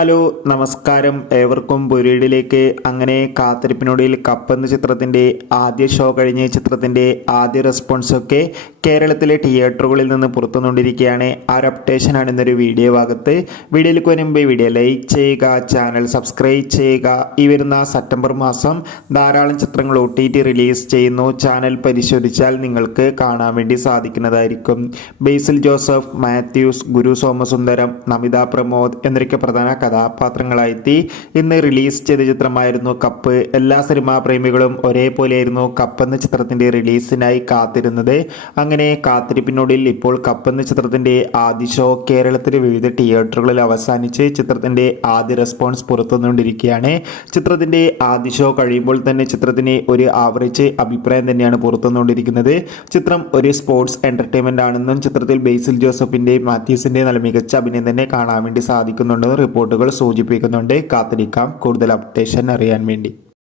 Hello നമസ്കാരം, ഏവർക്കും പുരീടിലേക്ക്. അങ്ങനെ കാത്തിരിപ്പിനൊടുവിൽ കപ്പ് എന്ന ചിത്രത്തിൻ്റെ ആദ്യ ഷോ കഴിഞ്ഞ് ചിത്രത്തിൻ്റെ ആദ്യ റെസ്പോൺസൊക്കെ കേരളത്തിലെ തിയേറ്ററുകളിൽ നിന്ന് പുറത്തുകൊണ്ടിരിക്കുകയാണ്. ആ ഒരു അപ്ഡേഷനാണ് ഇന്നൊരു വീഡിയോ ഭാഗത്ത്. വീഡിയോയിലേക്ക് വരുമ്പോൾ വീഡിയോ ലൈക്ക് ചെയ്യുക, ചാനൽ സബ്സ്ക്രൈബ് ചെയ്യുക. ഈ വരുന്ന സെപ്റ്റംബർ മാസം ധാരാളം ചിത്രങ്ങൾ OTT റിലീസ് ചെയ്യുന്നു. ചാനൽ പരിശോധിച്ചാൽ നിങ്ങൾക്ക് കാണാൻ വേണ്ടി സാധിക്കുന്നതായിരിക്കും. ബേസിൽ ജോസഫ്, മാത്യൂസ്, ഗുരു സോമസുന്ദരം, നമിത പ്രമോദ് എന്നൊക്കെ പ്രധാന കഥാപാത്രങ്ങളായെത്തി ഇന്ന് റിലീസ് ചെയ്ത ചിത്രമായിരുന്നു കപ്പ്. എല്ലാ സിനിമാ പ്രേമികളും ഒരേപോലെയായിരുന്നു കപ്പ് എന്ന ചിത്രത്തിന്റെ റിലീസിനായി കാത്തിരുന്നത്. അങ്ങനെ കാത്തിരിപ്പിനൊടുവിൽ ഇപ്പോൾ കപ്പ് എന്ന ചിത്രത്തിന്റെ ആദ്യ ഷോ കേരളത്തിലെ വിവിധ തിയേറ്ററുകളിൽ അവസാനിച്ച് ചിത്രത്തിന്റെ ആദ്യ റെസ്പോൺസ് പുറത്തുവന്നുകൊണ്ടിരിക്കുകയാണ്. ചിത്രത്തിന്റെ ആദ്യ ഷോ കഴിയുമ്പോൾ തന്നെ ചിത്രത്തിന് ഒരു ആവറേജ് അഭിപ്രായം തന്നെയാണ് പുറത്തുവന്നുകൊണ്ടിരിക്കുന്നത്. ചിത്രം ഒരു സ്പോർട്സ് എന്റർടൈൻമെന്റ് ആണെന്നും ചിത്രത്തിൽ ബേസിൽ ജോസഫിന്റെ മാത്യൂസിന്റെ നല്ല മികച്ച അഭിനയം തന്നെ കാണാൻ വേണ്ടി സാധിക്കുന്നുണ്ടെന്ന് റിപ്പോർട്ടുകൾ സൂചിപ്പിക്കുന്നുണ്ട്. കാത്തിരിക്കാം കൂടുതൽ അപ്ഡേഷൻ അറിയാൻ വേണ്ടി.